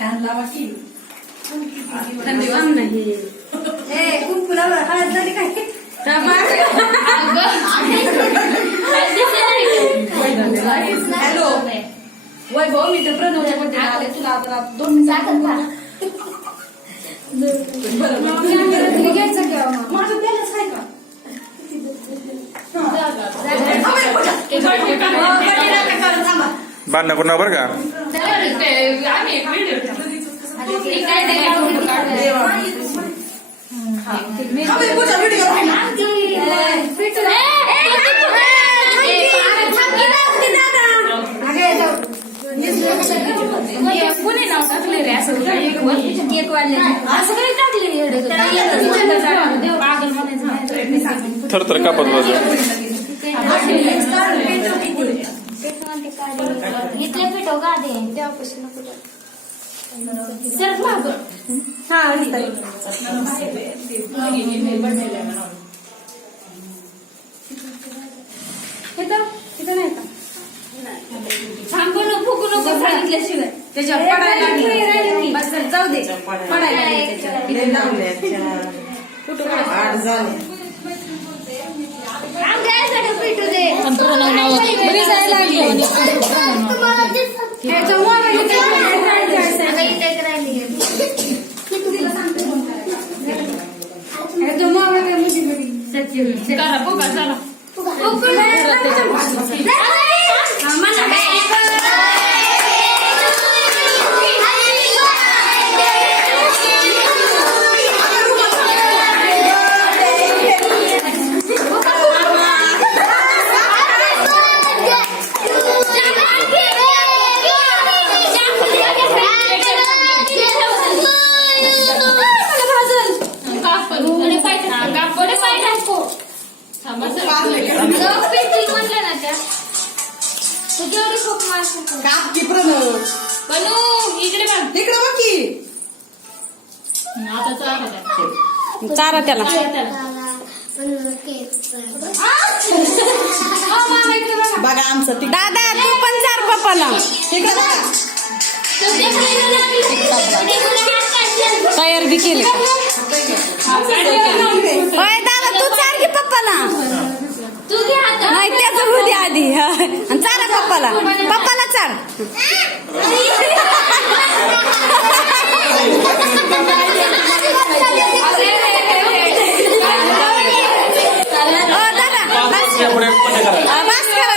Fan लावा की थंडी वाज नाही कुंकुला हळद झाली काय हॅलो वैभव मी तर प्रणवच्या बड्डे आले तुला आता 2 मिनिटं घ्यायचं का माझं बॅलन्स आहे का बांधणं करू नका बरं का. आम्ही एक व्हिडिओ पुणे नाव टाकले रे असं एक वाजले असं काही टाकले पागल म्हणायचं थरथर कापत बाजू इथले पिठो का दे तेव्हापासून सर माग हा इथं नाही का थांबू नको फुकू नको सांगितल्याशिवाय त्याच्यावर पडायला लागली बस जाऊ दे पडायला लागली त्याच्यावर पिठू दे करा बघा चला चारा त्याला बघा आमचं दादा तू पण चार पप्पाला तयार बी केले दादा तू चार की पप्पाला नाही त्याच होऊ दे आधी आणि चारा पप्पाला पप्पाला चार दादा बस करा